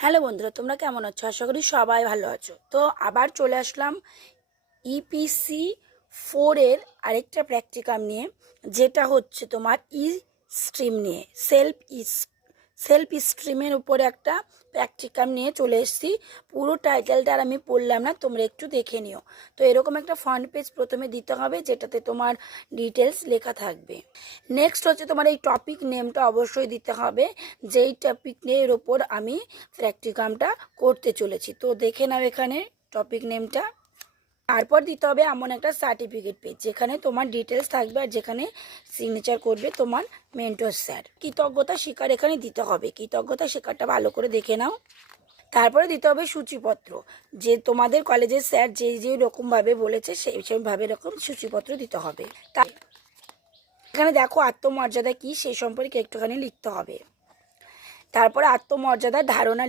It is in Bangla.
হ্যালো বন্ধুরা, তোমরা কেমন আছো? আশা করি সবাই ভালো আছো। তো আবার চলে আসলাম ইপিসি 4-এর আরেকটা প্র্যাকটিকাম নিয়ে, যেটা হচ্ছে তোমার স্ট্রিম নিয়ে সেলফ স্ট্রিমের উপরে একটা প্র্যাকটিকাম নিয়ে চলে এসেছি। পুরো টাইটেলটা আর আমি পড়লাম না, তোমরা একটু দেখে নিও। তো এরকম একটা ফ্রন্ট পেজ প্রথমে দিতে হবে, যেটাতে তোমার ডিটেলস লেখা থাকবে। নেক্সট হচ্ছে তোমার এই টপিক নেমটা অবশ্যই দিতে হবে, যেই টপিক নিয়ের ওপর আমি প্র্যাকটিকামটা করতে চলেছি। তো দেখে নাও এখানে টপিক নেমটা। তারপর দিতে হবে এমন একটা সার্টিফিকেট পেজ, যেখানে তোমার ডিটেলস থাকবে আর যেখানে সিগনেচার করবে তোমার মেন্টর স্যার। কৃতজ্ঞতা স্বীকার এখানে দিতে হবে, কৃতজ্ঞতা স্বীকারটা ভালো করে দেখে নাও। তারপরে দিতে হবে সূচিপত্র, যে তোমাদের কলেজের স্যার যে যে রকমভাবে বলেছে সেইভাবে এরকম সূচিপত্র দিতে হবে। তাই এখানে দেখো আত্মমর্যাদা কি সেই সম্পর্কে একটুখানি লিখতে হবে। তারপরে আত্মমর্যাদার ধারণা